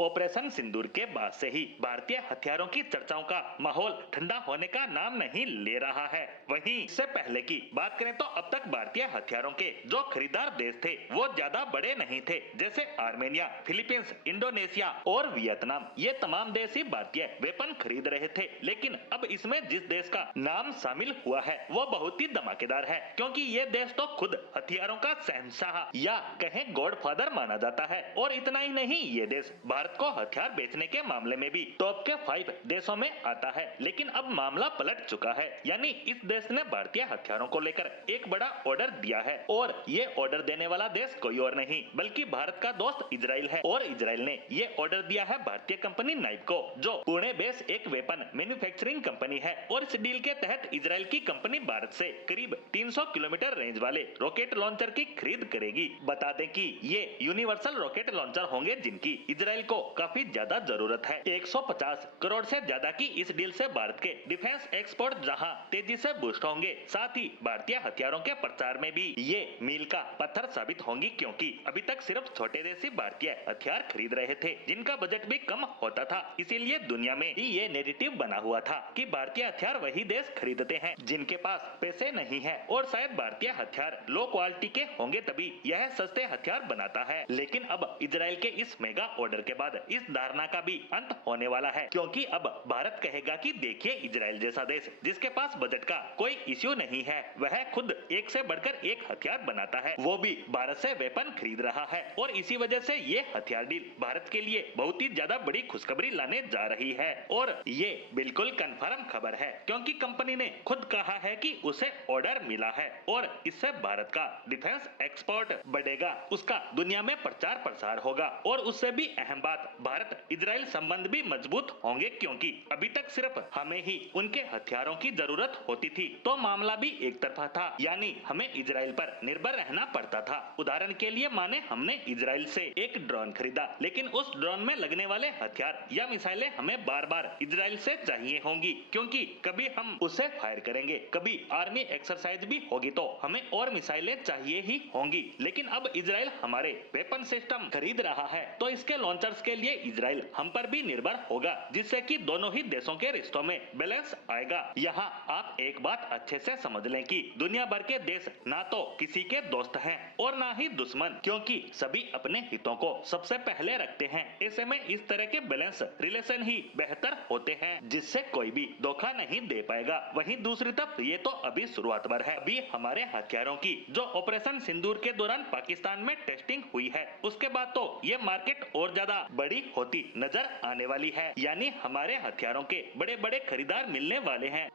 Operation सिंदूर के बाद से ही भारतीय हथियारों की चर्चाओं का माहौल ठंडा होने का नाम नहीं ले रहा है। वहीं इससे पहले की बात करें तो अब तक भारतीय हथियारों के जो खरीदार देश थे वो ज्यादा बड़े नहीं थे, जैसे आर्मेनिया, फिलीपींस, इंडोनेशिया और वियतनाम। ये तमाम देश ही भारतीय वेपन खरीद रहे थे, लेकिन अब इसमें जिस देश का नाम शामिल हुआ है वो बहुत ही धमाकेदार है, क्योंकि ये देश तो खुद हथियारों का शहंशाह या कहें गॉडफादर माना जाता है। और इतना ही नहीं, ये देश भारत को हथियार बेचने के मामले में भी टॉप के 5 देशों में आता है। लेकिन अब मामला पलट चुका है, यानी इस देश ने भारतीय हथियारों को लेकर एक बड़ा ऑर्डर दिया है और ये ऑर्डर देने वाला देश कोई और नहीं बल्कि भारत का दोस्त इजराइल है। और इजराइल ने ये ऑर्डर दिया है भारतीय कंपनी नाइफ को, जो पुणे बेस एक वेपन मैन्युफैक्चरिंग कंपनी है। और इस डील के तहत इजराइल की कंपनी भारत से करीब 300 किलोमीटर रेंज वाले रॉकेट लॉन्चर की खरीद करेगी। बता दें कि ये यूनिवर्सल रॉकेट लॉन्चर होंगे जिनकी इजराइल को काफी ज्यादा जरूरत है। 150 करोड़ से ज्यादा की इस डील से भारत के डिफेंस एक्सपोर्ट जहां तेजी से बूस्ट होंगे, साथ ही भारतीय हथियारों के प्रचार में भी ये मील का पत्थर साबित होंगी, क्योंकि अभी तक सिर्फ छोटे देश ही भारतीय हथियार खरीद रहे थे जिनका बजट भी कम होता था। इसीलिए दुनिया में ही ये नेरेटिव बना हुआ था कि भारतीय हथियार वही देश खरीदते हैं जिनके पास पैसे नहीं है, और शायद भारतीय हथियार लो क्वालिटी के होंगे तभी यह सस्ते हथियार बनाता है। लेकिन अब इजराइल के इस मेगा ऑर्डर के बाद इस धारणा का भी अंत होने वाला है, क्योंकि अब भारत कहेगा कि देखिए, इजराइल जैसा देश जिसके पास बजट का कोई इश्यू नहीं है, वह खुद एक से बढ़कर एक हथियार बनाता है, वो भी भारत से वेपन खरीद रहा है। और इसी वजह से ये हथियार डील भारत के लिए बहुत ही ज्यादा बड़ी खुशखबरी लाने जा रही है। और ये बिल्कुल कंफर्म खबर है, क्योंकि कंपनी ने खुद कहा है कि उसे ऑर्डर मिला है और इससे भारत का डिफेंस एक्सपोर्ट बढ़ेगा, उसका दुनिया में प्रचार प्रसार होगा। और उससे भी अहम बात, भारत इजराइल संबंध भी मजबूत होंगे, क्योंकि अभी तक सिर्फ हमें ही उनके हथियारों की जरूरत होती थी तो मामला भी एक तरफा था, यानी हमें इजराइल पर निर्भर रहना पड़ता था। उदाहरण के लिए माने हमने इजराइल से एक ड्रोन खरीदा, लेकिन उस ड्रोन में लगने वाले हथियार या मिसाइलें हमें बार बार इजराइल से चाहिए होंगी, क्योंकि कभी हम उसे फायर करेंगे, कभी आर्मी एक्सरसाइज भी होगी तो हमें और मिसाइलें चाहिए ही होंगी। लेकिन अब इजराइल हमारे वेपन सिस्टम खरीद रहा है तो इसके लॉन्चर्स के लिए इजराइल हम पर भी निर्भर होगा, जिससे कि दोनों ही देशों के रिश्तों में बैलेंस आएगा। यहाँ आप एक बात अच्छे से समझ लें कि दुनिया भर के देश ना तो किसी के दोस्त हैं और ना ही दुश्मन, क्योंकि सभी अपने हितों को सबसे पहले रखते हैं। ऐसे में इस तरह के बैलेंस रिलेशन ही बेहतर होते हैं, जिससे कोई भी धोखा नहीं दे पाएगा। वहीं दूसरी तरफ ये तो अभी शुरुआत भर है, अभी हमारे हथियारों की जो ऑपरेशन सिंदूर के दौरान पाकिस्तान में टेस्टिंग हुई है, उसके बाद तो ये मार्केट और ज्यादा बड़ी होती नजर आने वाली है, यानी हमारे हथियारों के बड़े बड़े खरीदार मिलने वाले हैं।